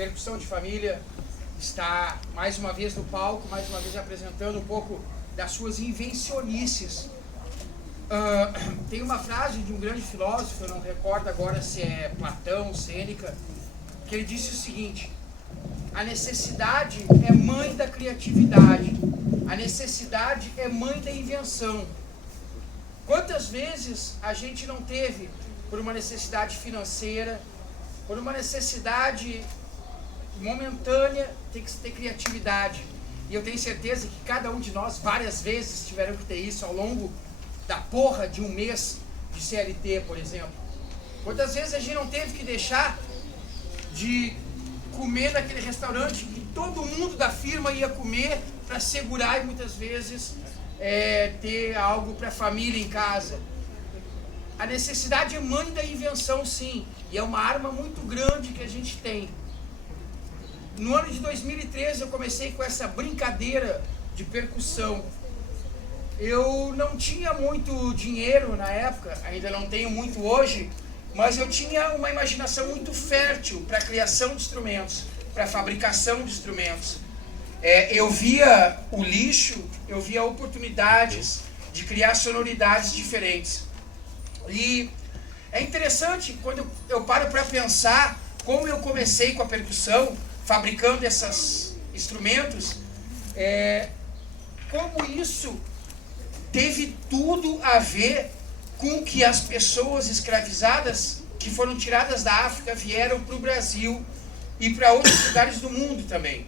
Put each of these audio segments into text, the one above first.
Percussão de Família está mais uma vez no palco, mais uma vez apresentando um pouco das suas invencionices. Tem uma frase de um grande filósofo, eu não recordo agora se é Platão, Sêneca, que ele disse o seguinte: a necessidade é mãe da criatividade, a necessidade é mãe da invenção. Quantas vezes a gente não teve, por uma necessidade financeira, por uma necessidade momentânea, tem que ter criatividade? E eu tenho certeza que cada um de nós, várias vezes, tiveram que ter isso ao longo da porra de um mês de CLT, por exemplo. Quantas vezes a gente não teve que deixar de comer naquele restaurante que todo mundo da firma ia comer para segurar e muitas vezes ter algo para a família em casa? A necessidade é mãe da invenção, sim, e é uma arma muito grande que a gente tem. No ano de 2013 eu comecei com essa brincadeira de percussão. Eu não tinha muito dinheiro na época, ainda não tenho muito hoje, mas eu tinha uma imaginação muito fértil para a criação de instrumentos, para a fabricação de instrumentos. Eu via o lixo, eu via oportunidades de criar sonoridades diferentes. E é interessante quando eu paro para pensar como eu comecei com a percussão, fabricando esses instrumentos, como isso teve tudo a ver com que as pessoas escravizadas que foram tiradas da África vieram para o Brasil e para outros lugares do mundo também.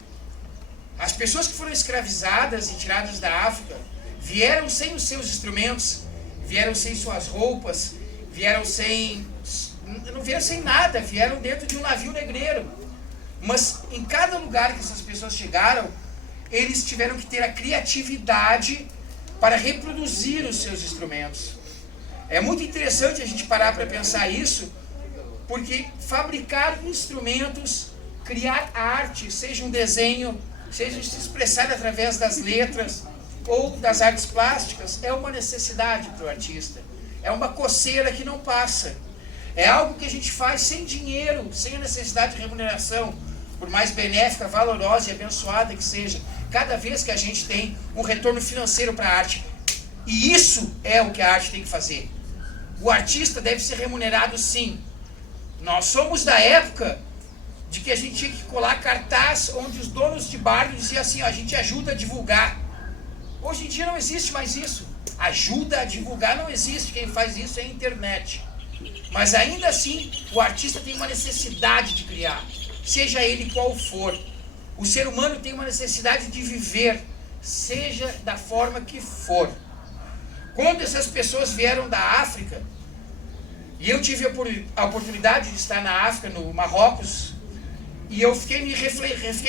As pessoas que foram escravizadas e tiradas da África vieram sem os seus instrumentos, vieram sem suas roupas, não vieram sem nada, vieram dentro de um navio negreiro. Mas em cada lugar que essas pessoas chegaram, eles tiveram que ter a criatividade para reproduzir os seus instrumentos. É muito interessante a gente parar para pensar isso, porque fabricar instrumentos, criar arte, seja um desenho, seja se expressar através das letras ou das artes plásticas, é uma necessidade para o artista. É uma coceira que não passa. É algo que a gente faz sem dinheiro, sem a necessidade de remuneração, por mais benéfica, valorosa e abençoada que seja, cada vez que a gente tem um retorno financeiro para a arte. E isso é o que a arte tem que fazer. O artista deve ser remunerado, sim. Nós somos da época de que a gente tinha que colar cartaz onde os donos de bar diziam assim: a gente ajuda a divulgar. Hoje em dia não existe mais isso. Ajuda a divulgar não existe. Quem faz isso é a internet. Mas ainda assim, o artista tem uma necessidade de criar, seja ele qual for. O ser humano tem uma necessidade de viver, seja da forma que for. Quando essas pessoas vieram da África, e eu tive a oportunidade de estar na África, no Marrocos, e eu fiquei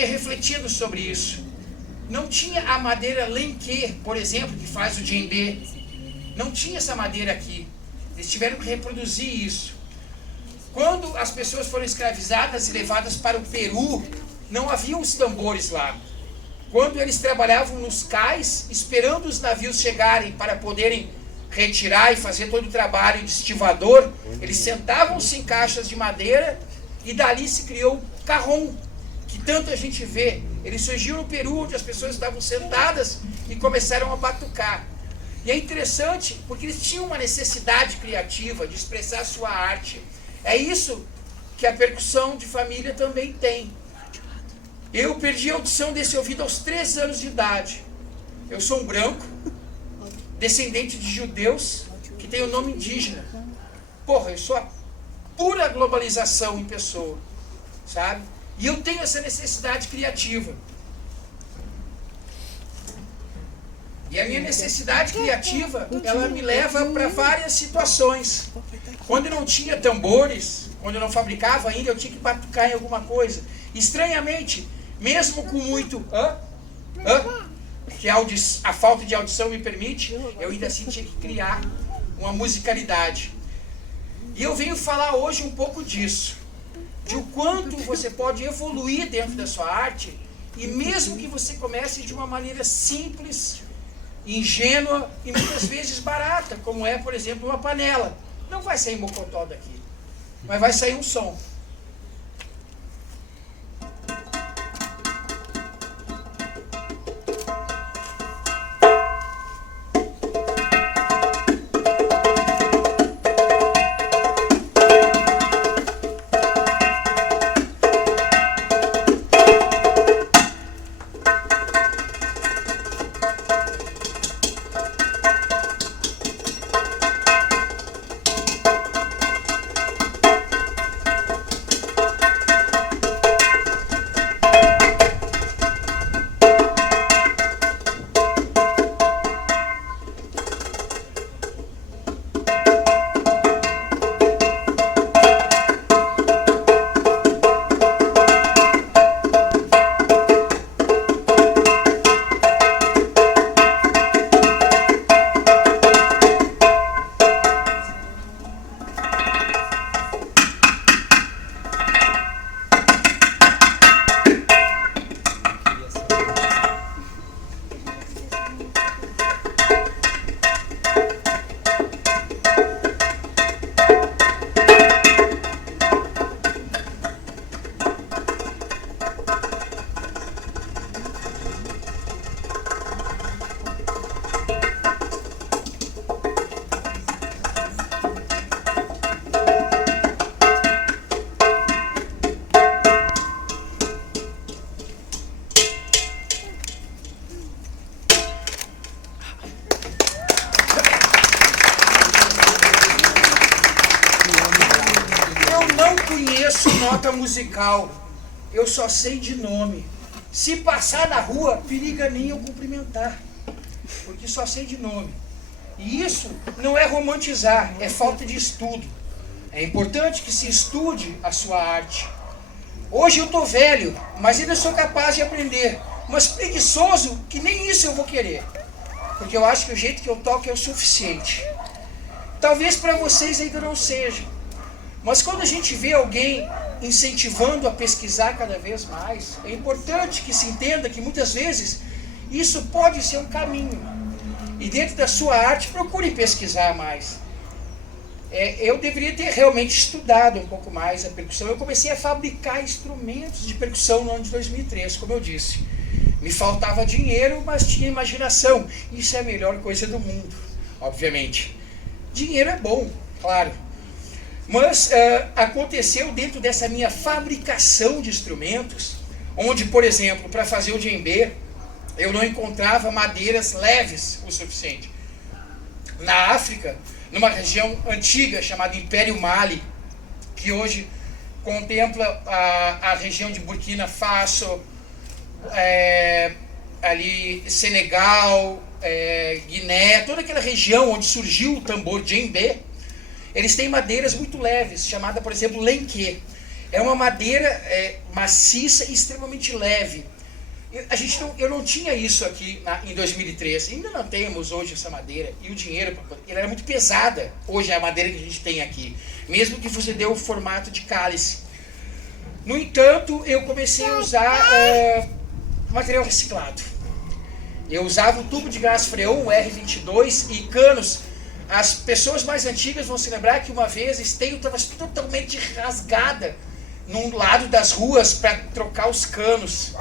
refletindo sobre isso. Não tinha a madeira lenque, por exemplo, que faz o djembe. Não tinha essa madeira aqui. Eles tiveram que reproduzir isso. Quando as pessoas foram escravizadas e levadas para o Peru, não havia os tambores lá. Quando eles trabalhavam nos cais, esperando os navios chegarem para poderem retirar e fazer todo o trabalho de estivador, eles sentavam-se em caixas de madeira e dali se criou o carrom, que tanto a gente vê. Ele surgiu no Peru, onde as pessoas estavam sentadas e começaram a batucar. E é interessante, porque eles tinham uma necessidade criativa de expressar a sua arte. É isso que a percussão de família também tem. Eu perdi a audição desse ouvido aos 3 anos de idade. Eu sou um branco, descendente de judeus, que tem o nome indígena. Porra, eu sou a pura globalização em pessoa, sabe? E eu tenho essa necessidade criativa. E a minha necessidade criativa, ela me leva para várias situações. Quando eu não tinha tambores, quando eu não fabricava ainda, eu tinha que batucar em alguma coisa. Estranhamente, mesmo com muito... que a falta de audição me permite, eu ainda assim tinha que criar uma musicalidade. E eu venho falar hoje um pouco disso. De o quanto você pode evoluir dentro da sua arte, e mesmo que você comece de uma maneira simples, ingênua e muitas vezes barata, como é, por exemplo, uma panela. Não vai sair mocotó daqui, mas vai sair um som. não conheço nota musical, eu só sei de nome. Se passar na rua, periga nem eu cumprimentar, porque só sei de nome. E isso não é romantizar, é falta de estudo. É importante que se estude a sua arte. Hoje eu estou velho, mas ainda sou capaz de aprender. Mas preguiçoso, que nem isso eu vou querer. Porque eu acho que o jeito que eu toco é o suficiente. Talvez para vocês ainda não seja. Mas quando a gente vê alguém incentivando a pesquisar cada vez mais, é importante que se entenda que muitas vezes isso pode ser um caminho. E dentro da sua arte, procure pesquisar mais. Eu deveria ter realmente estudado um pouco mais a percussão. Eu comecei a fabricar instrumentos de percussão no ano de 2003, como eu disse. Me faltava dinheiro, mas tinha imaginação. Isso é a melhor coisa do mundo, obviamente. Dinheiro é bom, claro. Mas aconteceu dentro dessa minha fabricação de instrumentos, onde, por exemplo, para fazer o djembe, eu não encontrava madeiras leves o suficiente. Na África, numa região antiga chamada Império Mali, que hoje contempla a região de Burkina Faso, ali Senegal, Guiné, toda aquela região onde surgiu o tambor djembe, eles têm madeiras muito leves, chamada, por exemplo, lenque. É uma madeira maciça e extremamente leve. Eu não tinha isso aqui em 2003, ainda não temos hoje essa madeira, e o dinheiro, ela era muito pesada, hoje é a madeira que a gente tem aqui, mesmo que você dê o formato de cálice. No entanto, eu comecei a usar material reciclado. Eu usava o tubo de gás freon, o R22, e canos. As pessoas mais antigas vão se lembrar que uma vez a esteio estava totalmente rasgada num lado das ruas para trocar os canos.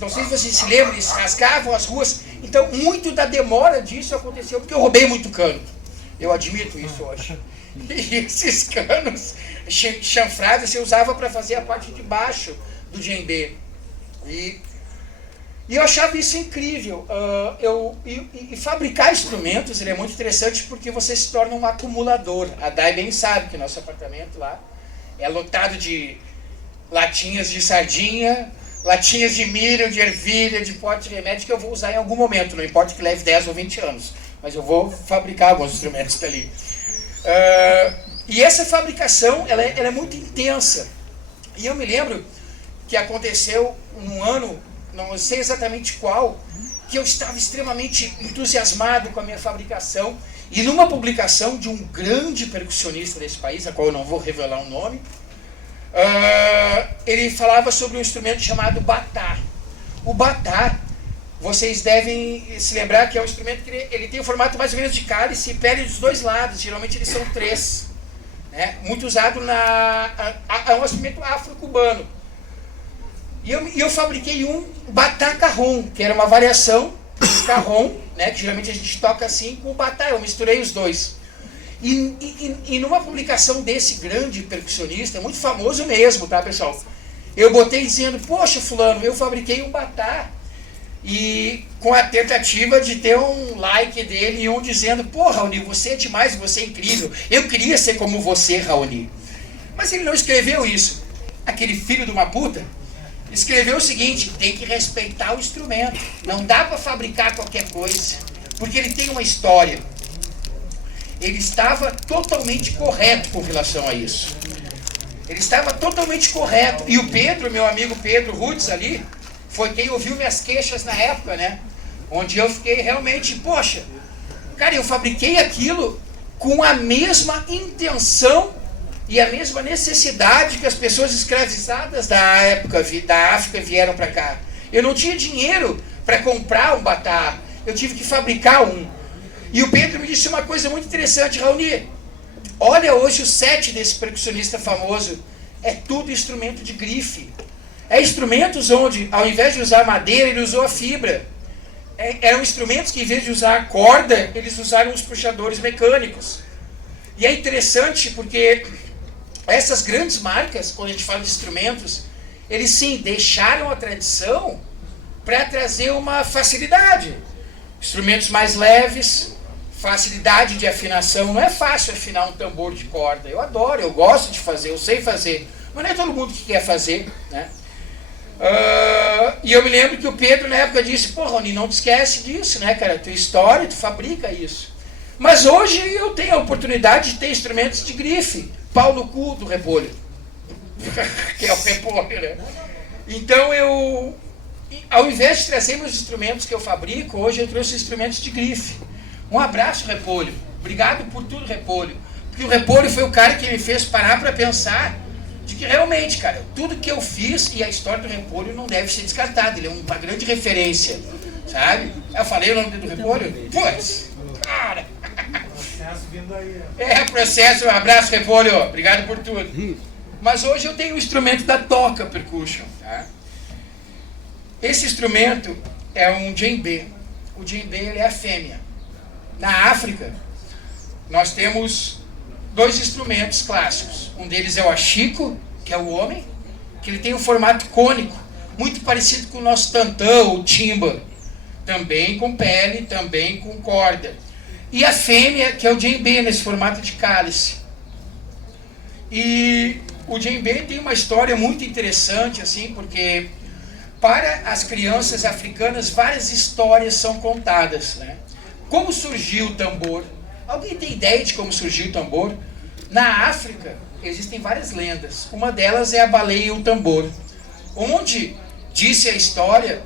Não sei se vocês se lembram, eles rasgavam as ruas. Então, muito da demora disso aconteceu porque eu roubei muito cano. Eu admito isso hoje. E esses canos chanfrados você usava para fazer a parte de baixo do djembe. E eu achava isso incrível. E fabricar instrumentos é muito interessante porque você se torna um acumulador. A Dai bem sabe que nosso apartamento lá é lotado de latinhas de sardinha, latinhas de milho, de ervilha, de pote de remédio que eu vou usar em algum momento, não importa que leve 10 ou 20 anos, mas eu vou fabricar alguns instrumentos dali. E essa fabricação, ela é muito intensa. E eu me lembro que aconteceu num ano, não sei exatamente qual, que eu estava extremamente entusiasmado com a minha fabricação, e numa publicação de um grande percussionista desse país, a qual eu não vou revelar o nome, ele falava sobre um instrumento chamado batá. O batá, vocês devem se lembrar que é um instrumento que ele tem o formato mais ou menos de cálice e pele dos dois lados, geralmente eles são 3. Né? Muito usado é um instrumento afro-cubano. E eu fabriquei um batá carrom, que era uma variação do carrom, né, que geralmente a gente toca assim com o batá, eu misturei os dois. E numa publicação desse grande percussionista, muito famoso mesmo, tá, pessoal? Eu botei dizendo, poxa, fulano, eu fabriquei um batá. E com a tentativa de ter um like dele e um dizendo, pô, Raoni, você é demais, você é incrível. Eu queria ser como você, Raoni. Mas ele não escreveu isso. Aquele filho de uma puta escreveu o seguinte, tem que respeitar o instrumento. Não dá para fabricar qualquer coisa, porque ele tem uma história. Ele estava totalmente correto com relação a isso. Ele estava totalmente correto. E o Pedro, meu amigo Pedro Rutz ali, foi quem ouviu minhas queixas na época, né? Onde eu fiquei realmente, poxa, cara, eu fabriquei aquilo com a mesma intenção e a mesma necessidade que as pessoas escravizadas da época da África vieram para cá. Eu não tinha dinheiro para comprar um batá, eu tive que fabricar um. E o Pedro me disse uma coisa muito interessante, Raoni, olha hoje o set desse percussionista famoso, é tudo instrumento de grife. É instrumentos onde, ao invés de usar madeira, ele usou a fibra. Eram instrumentos que, em vez de usar a corda, eles usaram os puxadores mecânicos. E é interessante porque essas grandes marcas, quando a gente fala de instrumentos, eles sim deixaram a tradição para trazer uma facilidade. Instrumentos mais leves, facilidade de afinação. Não é fácil afinar um tambor de corda. Eu adoro, eu gosto de fazer, eu sei fazer. Mas não é todo mundo que quer fazer, né? E eu me lembro que o Pedro na época disse: pô, Rony, não te esquece disso, né, cara? Tua história, tu fabrica isso. Mas hoje eu tenho a oportunidade de ter instrumentos de grife. Pau no cu do repolho. Que é o repolho, né? Então eu, ao invés de trazer meus instrumentos que eu fabrico, hoje eu trouxe instrumentos de grife. Um abraço, Repolho. Obrigado por tudo, Repolho. Porque o Repolho foi o cara que me fez parar para pensar de que realmente, cara, tudo que eu fiz e a história do Repolho não deve ser descartada. Ele é uma grande referência, sabe? Eu falei o nome do Repolho? Putz, cara. Processo vindo aí. Processo. Um abraço, Repolho. Obrigado por tudo. Mas hoje eu tenho o instrumento da Toca Percussion, tá? Esse instrumento é um djembe. O djembe, ele é a fêmea. Na África, nós temos dois instrumentos clássicos. Um deles é o ashiko, que é o homem, que ele tem um formato cônico, muito parecido com o nosso tantã ou timba, também com pele, também com corda. E a fêmea, que é o djembe, nesse formato de cálice. E o djembe tem uma história muito interessante, assim, porque para as crianças africanas várias histórias são contadas, né? Como surgiu o tambor? Alguém tem ideia de como surgiu o tambor? Na África existem várias lendas. Uma delas é a baleia e o tambor, onde disse a história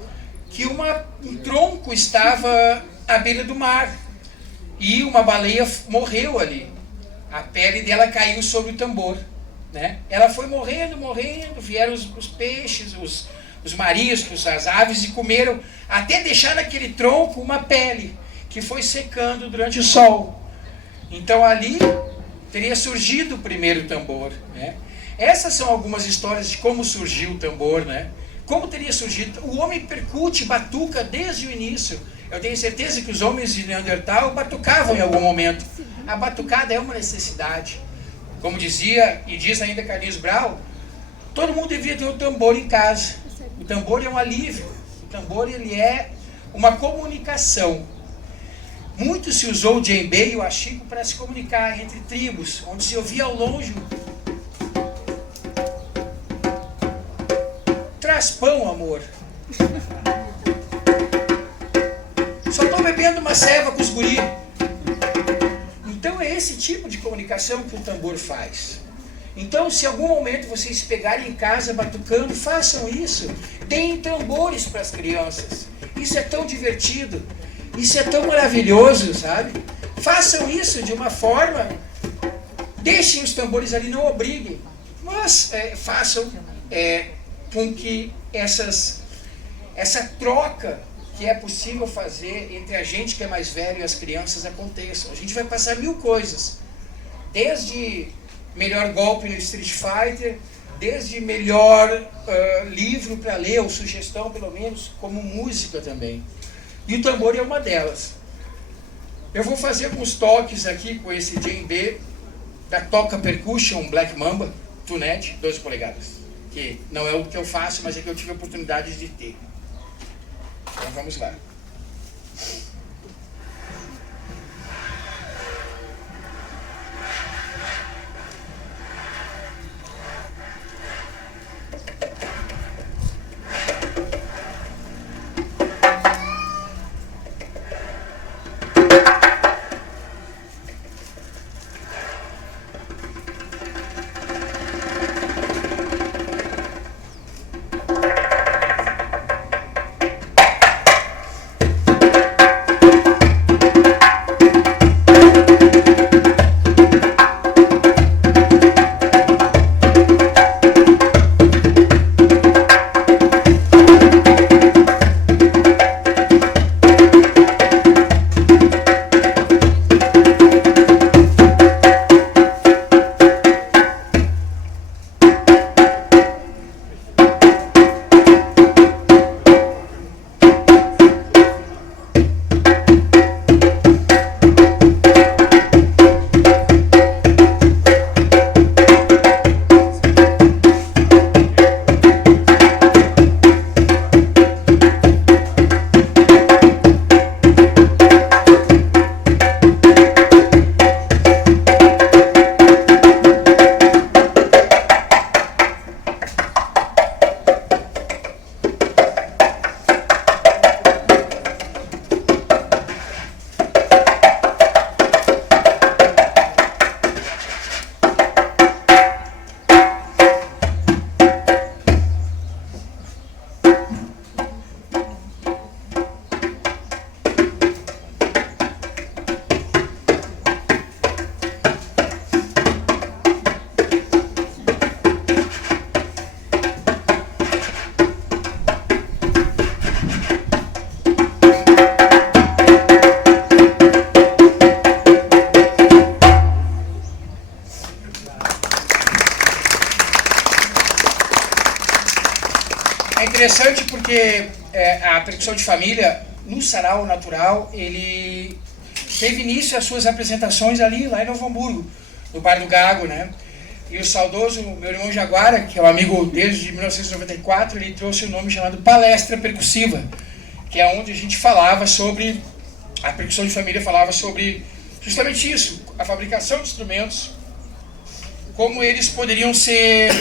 que um tronco estava à beira do mar e uma baleia morreu ali. A pele dela caiu sobre o tambor, né? Ela foi morrendo, vieram os peixes, os mariscos, as aves e comeram, até deixar naquele tronco uma pele que foi secando durante o sol. Então ali teria surgido o primeiro tambor, né? Essas são algumas histórias de como surgiu o tambor, né? Como teria surgido. O homem percute, batuca desde o início. Eu tenho certeza que os homens de Neandertal batucavam em algum momento. A batucada é uma necessidade. Como dizia e diz ainda Carlinhos Brau, todo mundo devia ter um tambor em casa. O tambor é um alívio. O tambor, ele é uma comunicação. Muito se usou o djembe e o ashiko para se comunicar entre tribos, onde se ouvia ao longe: traz pão, amor. Só estou bebendo uma ceva com os guri. Então é esse tipo de comunicação que o tambor faz. Então, se em algum momento vocês pegarem em casa batucando, façam isso. Deem tambores para as crianças. Isso é tão divertido. Isso é tão maravilhoso, sabe? Façam isso de uma forma, deixem os tambores ali, não obriguem, mas façam com que essa troca que é possível fazer entre a gente que é mais velho e as crianças aconteça. A gente vai passar 1000 coisas, desde melhor golpe no Street Fighter, desde melhor livro para ler, ou sugestão pelo menos, como música também. E o tambor é uma delas. Eu vou fazer alguns toques aqui com esse djembe da Toca Percussion Black Mamba, Tunet, 12 polegadas. Que não é o que eu faço, mas é que eu tive a oportunidade de ter. Então vamos lá. É interessante porque a percussão de família, no Sarau Natural, ele teve início às suas apresentações ali, lá em Novo Hamburgo, no Bar do Gago, né? E o saudoso, meu irmão Jaguara, que é um amigo desde 1994, ele trouxe um nome chamado Palestra Percussiva, que é onde a gente falava sobre, a percussão de família falava sobre justamente isso, a fabricação de instrumentos, como eles poderiam ser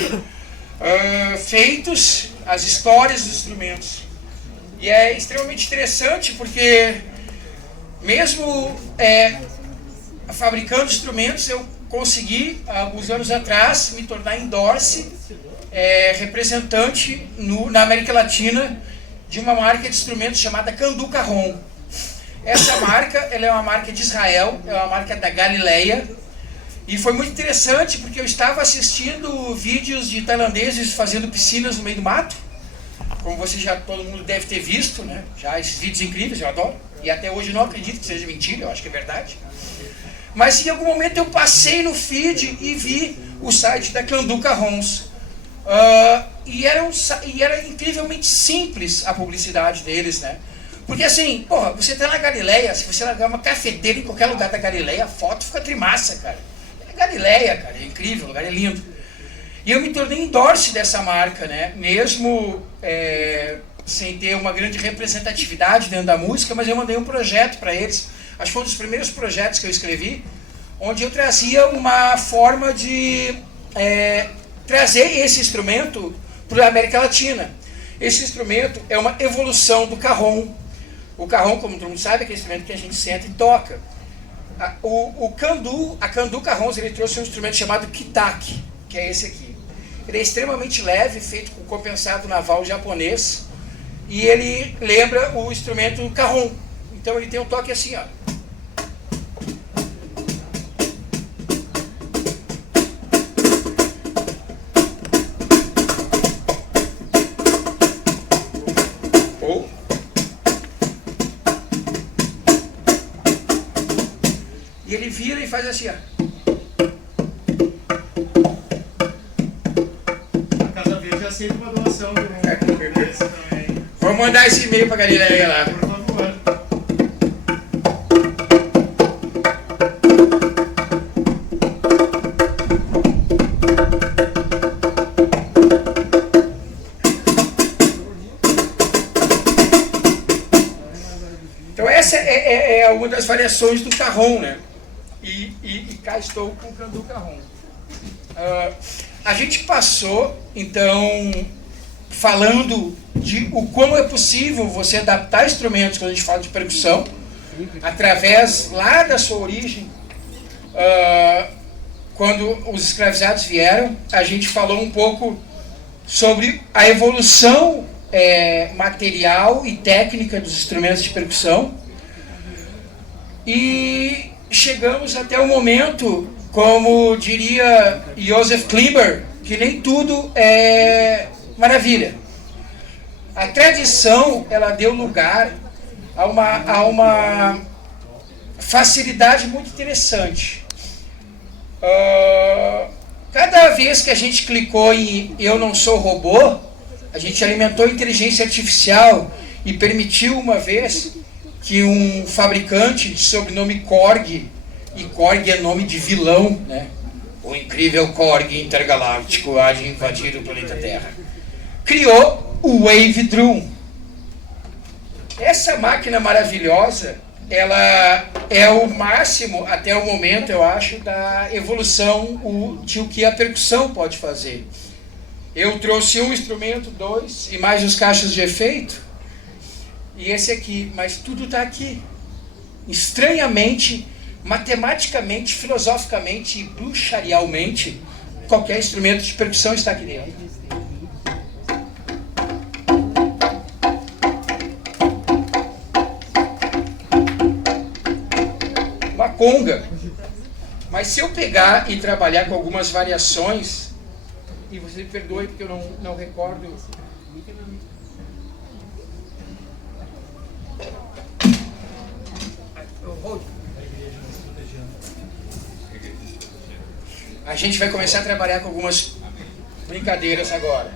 feitos, as histórias dos instrumentos. E é extremamente interessante porque, mesmo fabricando instrumentos, eu consegui, há alguns anos atrás, me tornar endorse, representante na América Latina de uma marca de instrumentos chamada Candu Carrom. Essa marca, ela é uma marca de Israel, é uma marca da Galileia, e foi muito interessante porque eu estava assistindo vídeos de tailandeses fazendo piscinas no meio do mato, como você já, todo mundo deve ter visto, né? Já esses vídeos incríveis, eu adoro, e até hoje não acredito que seja mentira, eu acho que é verdade. Mas em algum momento eu passei no feed e vi o site da Candu Carrons. E era incrivelmente simples a publicidade deles, né? Porque assim, porra, você tá na Galileia, se você largar uma cafeteira em qualquer lugar da Galileia, a foto fica trimassa, cara. É Galileia, cara, é incrível, o lugar é lindo. E eu me tornei endorse dessa marca, né? Mesmo sem ter uma grande representatividade dentro da música, mas eu mandei um projeto para eles. Acho que foi um dos primeiros projetos que eu escrevi, onde eu trazia uma forma de trazer esse instrumento para a América Latina. Esse instrumento é uma evolução do carrom. O carrom, como todo mundo sabe, é aquele instrumento que a gente senta e toca. A Candu Carrons, ele trouxe um instrumento chamado kitaki, que é esse aqui. Ele é extremamente leve, feito com compensado naval japonês, e ele lembra o instrumento carrom. Então ele tem um toque assim, ó. E ele vira e faz assim, ó. A Casa Verde aceita uma doação do também. Vamos mandar esse e-mail pra Galileia lá. Por favor. Então essa é uma das variações do carrom, né? E cá estou com o Candu Carrom. A gente passou, então, falando de como é possível você adaptar instrumentos quando a gente fala de percussão, através lá da sua origem, quando os escravizados vieram, a gente falou um pouco sobre a evolução material e técnica dos instrumentos de percussão, e chegamos até o momento, como diria Joseph Klimber, que nem tudo é maravilha. A tradição, ela deu lugar a uma facilidade muito interessante. Cada vez que a gente clicou em Eu Não Sou Robô, a gente alimentou a inteligência artificial e permitiu uma vez que um fabricante de sobrenome Korg, e Korg é nome de vilão, né? O incrível Korg intergaláctico há de invadir o planeta Terra, criou o Wave Drum. Essa máquina maravilhosa, ela é o máximo, até o momento, eu acho, da evolução de o que a percussão pode fazer. Eu trouxe um instrumento, dois, e mais os caixas de efeito, e esse aqui, mas tudo está aqui. Estranhamente, matematicamente, filosoficamente e bruxarialmente, qualquer instrumento de percussão está aqui dentro. Uma conga. Mas se eu pegar e trabalhar com algumas variações, e você me perdoe porque eu não recordo. A gente vai começar a trabalhar com algumas brincadeiras agora.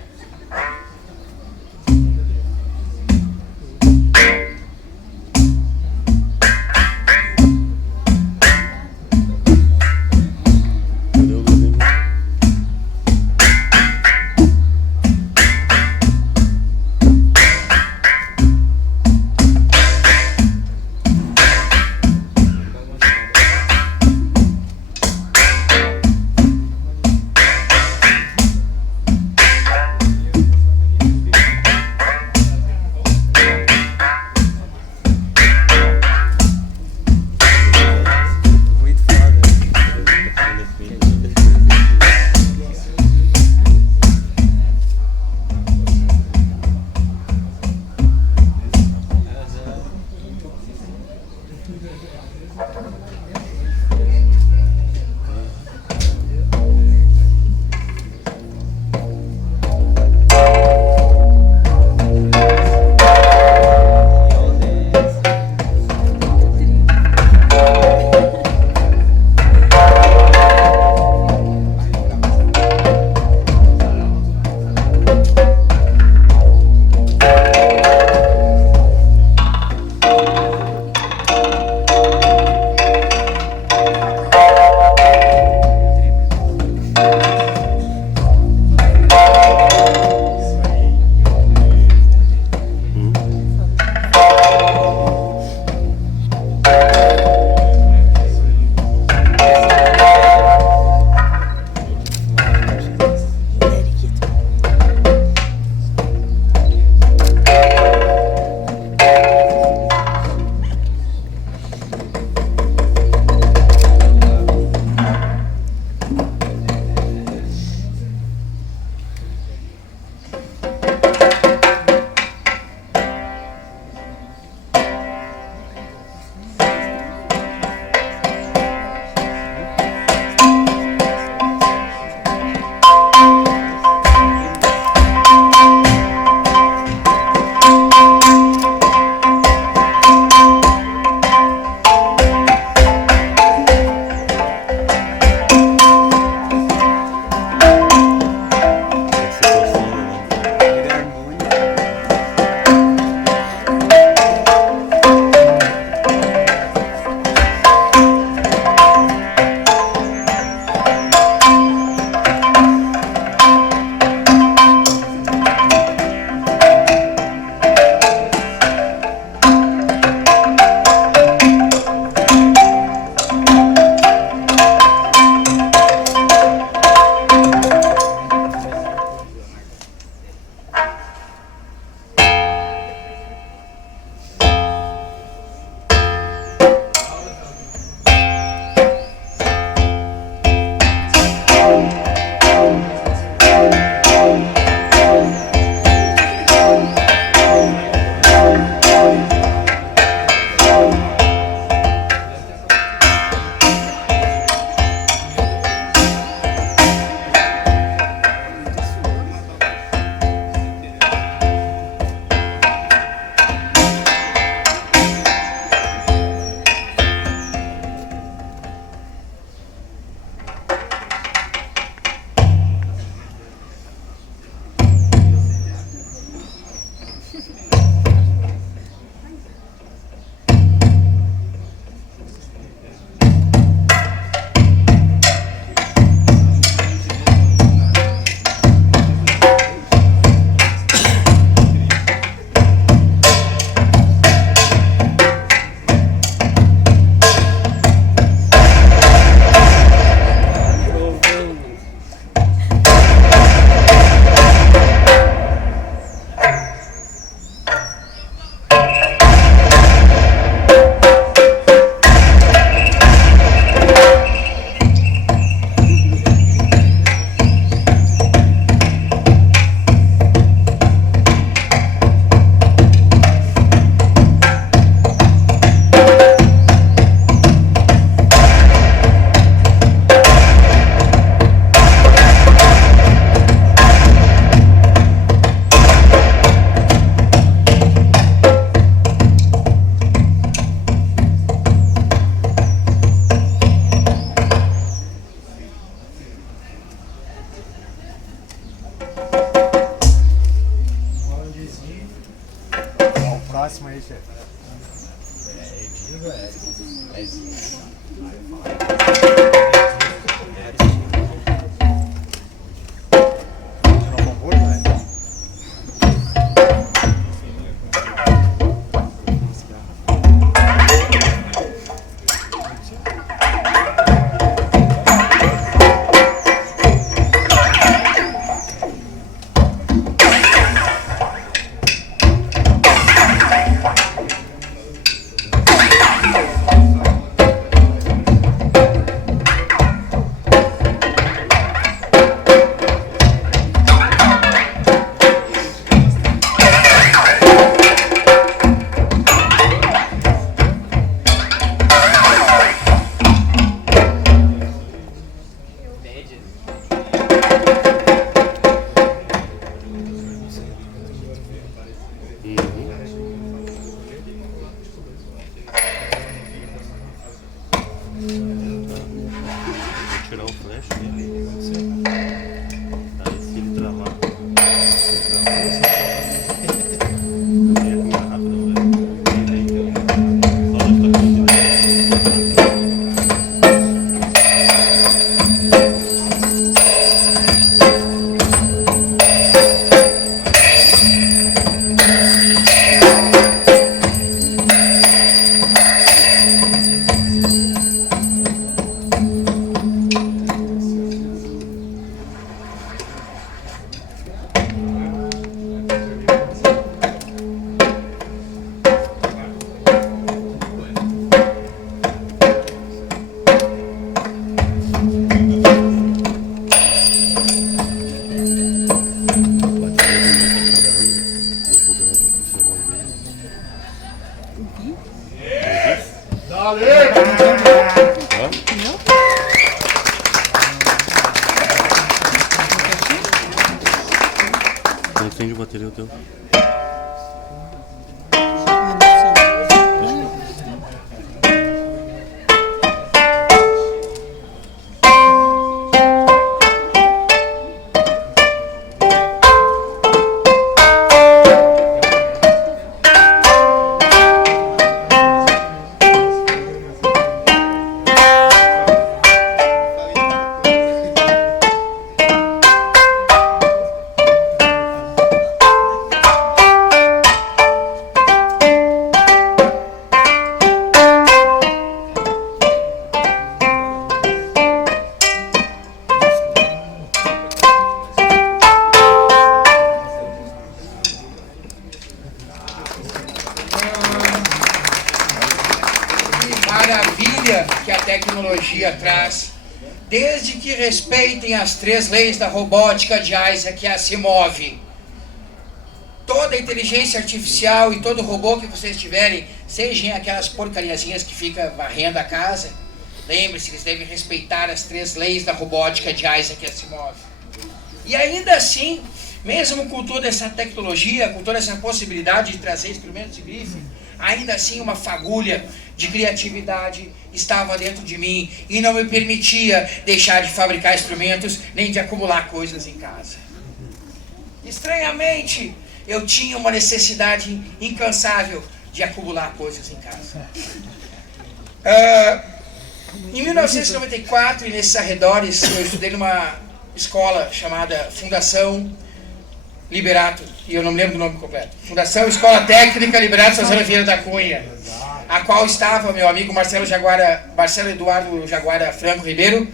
próximo aí, chefe. Tirar o flash dele. Aí se ele travar. É mais rápido, velho. Não acende a bateria o teu. Maravilha que a tecnologia traz, desde que respeitem as 3 leis da robótica de Isaac Asimov. Toda inteligência artificial e todo robô que vocês tiverem, sejam aquelas porcariazinhas que ficam varrendo a casa, lembre-se que eles devem respeitar as 3 leis da robótica de Isaac Asimov. E ainda assim, mesmo com toda essa tecnologia, com toda essa possibilidade de trazer instrumentos de grife, ainda assim uma fagulha de criatividade estava dentro de mim e não me permitia deixar de fabricar instrumentos nem de acumular coisas em casa. Estranhamente, eu tinha uma necessidade incansável de acumular coisas em casa. Em 1994, e nesses arredores, eu estudei numa escola chamada Fundação Liberato, e eu não me lembro do nome completo. Fundação Escola Técnica Liberato Sazana Vieira da Cunha, a qual estava meu amigo Marcelo Eduardo Jaguara Franco Ribeiro,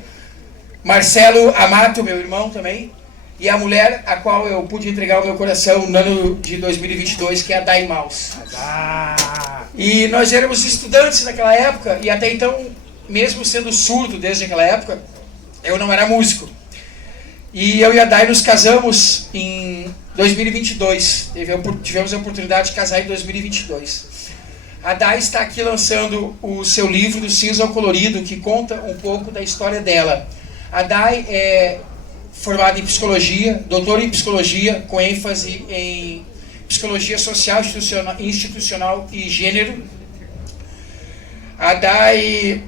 Marcelo Amato, meu irmão também, e a mulher a qual eu pude entregar o meu coração no ano de 2022, que é a Dai Maus. E nós éramos estudantes naquela época, e até então, mesmo sendo surdo desde aquela época, eu não era músico. E eu e a Dai nos casamos em 2022, tivemos a oportunidade de casar em 2022. A Dai está aqui lançando o seu livro do Cinza ao Colorido, que conta um pouco da história dela. A Dai é formada em psicologia, doutora em psicologia, com ênfase em psicologia social, institucional e gênero. A Dai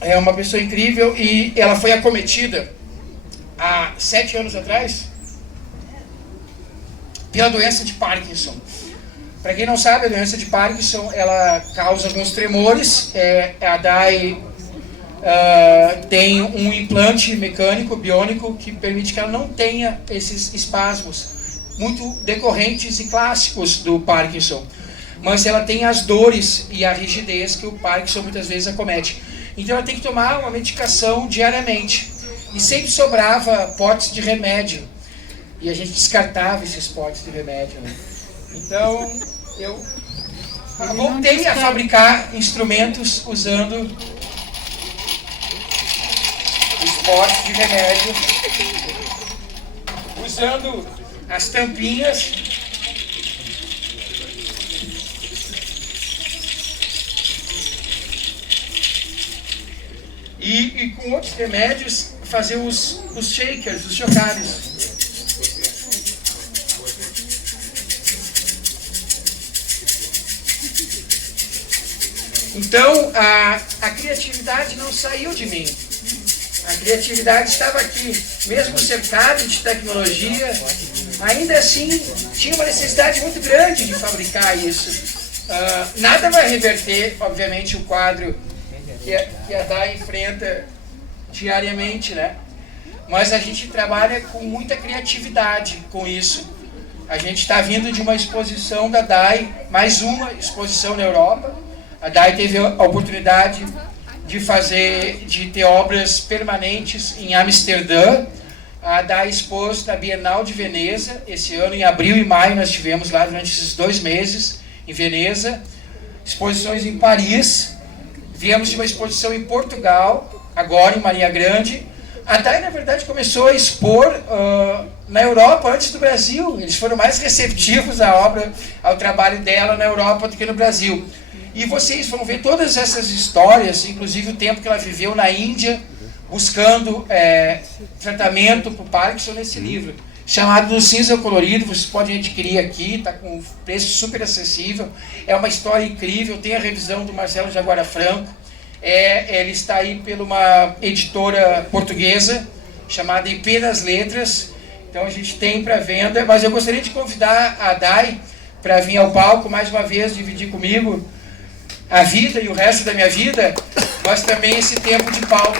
é uma pessoa incrível e ela foi acometida há 7 anos atrás pela doença de Parkinson. Para quem não sabe, a doença de Parkinson, ela causa alguns tremores. A Dai tem um implante mecânico, biônico, que permite que ela não tenha esses espasmos muito decorrentes e clássicos do Parkinson. Mas ela tem as dores e a rigidez que o Parkinson muitas vezes acomete. Então ela tem que tomar uma medicação diariamente. E sempre sobrava potes de remédio. E a gente descartava esses potes de remédio, né? Então, eu voltei a fabricar instrumentos usando os potes de remédio, usando as tampinhas e com outros remédios fazer os shakers, os chocalhos. Então, a criatividade não saiu de mim. A criatividade estava aqui. Mesmo cercado de tecnologia, ainda assim, tinha uma necessidade muito grande de fabricar isso. Nada vai reverter, obviamente, o quadro que a Dai enfrenta diariamente, né? Mas a gente trabalha com muita criatividade com isso. A gente está vindo de uma exposição da Dai, mais uma exposição na Europa. A Dai teve a oportunidade de ter obras permanentes em Amsterdã. A Dai expôs na Bienal de Veneza. Esse ano, em abril e maio, nós tivemos lá durante esses 2 meses, em Veneza. Exposições em Paris. Viemos de uma exposição em Portugal, agora em Maria Grande. A Dai, na verdade, começou a expor na Europa antes do Brasil. Eles foram mais receptivos à obra, ao trabalho dela na Europa do que no Brasil. E vocês vão ver todas essas histórias, inclusive o tempo que ela viveu na Índia, buscando tratamento para o Parkinson, nesse livro, chamado No Cinza Colorido. Vocês podem adquirir aqui, está com um preço super acessível. É uma história incrível, tem a revisão do Marcelo Jaguara Franco. Ele está aí por uma editora portuguesa, chamada IP das Letras. Então a gente tem para venda, mas eu gostaria de convidar a Dai para vir ao palco mais uma vez, dividir comigo a vida e o resto da minha vida, mas também esse tempo de palco.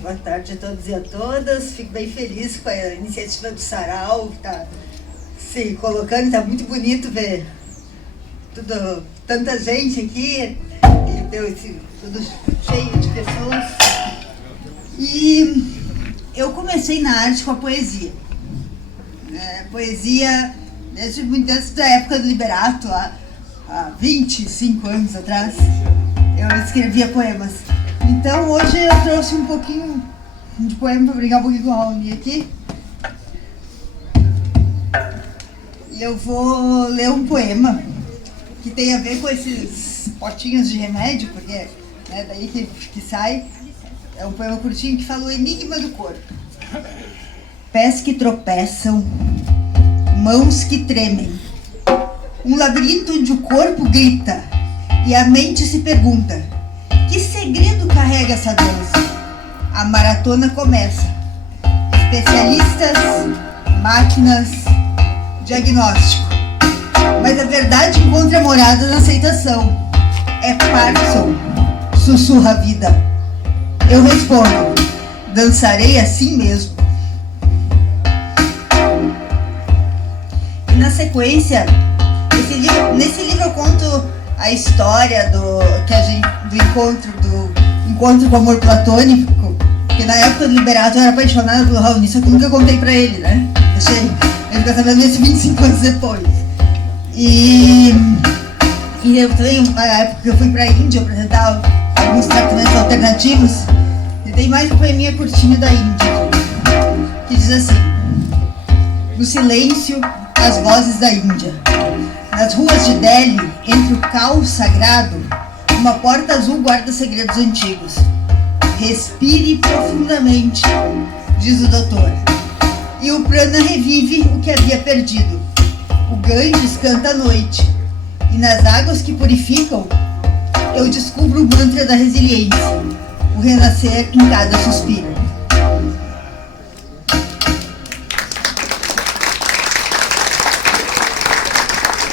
Boa tarde a todos e a todas. Fico bem feliz com a iniciativa do Sarau, que está se colocando. Está muito bonito ver tanta gente aqui, tudo cheio de pessoas. E eu comecei na arte com a poesia. Poesia desde a época do Liberato, há 25 anos atrás, eu escrevia poemas. Então hoje eu trouxe um pouquinho de poema para brincar um pouquinho com a Raoni aqui. E eu vou ler um poema que tem a ver com esses potinhos de remédio, porque daí que sai. É um poema curtinho que fala o enigma do corpo. Pés que tropeçam, mãos que tremem, um labirinto onde o corpo grita e a mente se pergunta: que segredo carrega essa dança? A maratona começa. Especialistas, máquinas, diagnóstico. Mas a verdade encontra morada na aceitação. É Parkinson, sussurra a vida. Eu respondo: dançarei assim mesmo. E na sequência, nesse livro eu conto a história do encontro com o amor platônico, porque na época do Liberato eu era apaixonada pelo Raoni, só que nunca contei pra ele, né? Deixei ele ficar sabendo isso 25 anos depois. E eu também, na época que eu fui pra Índia apresentar alguns tratamentos alternativos, e tem mais um poeminha curtinho da Índia, que diz assim: no silêncio, as vozes da Índia. Nas ruas de Delhi, entre o caos sagrado, uma porta azul guarda segredos antigos. Respire profundamente, diz o doutor. E o prana revive o que havia perdido. O Ganges canta à noite. E nas águas que purificam, eu descubro o mantra da resiliência. O renascer em cada suspiro.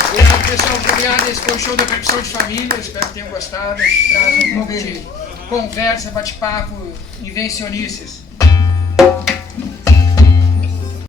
Obrigado, pessoal. Obrigado. Esse foi o show da Percussão de Família. Espero que tenham gostado. Traz um pouco de conversa, bate-papo, invencionices.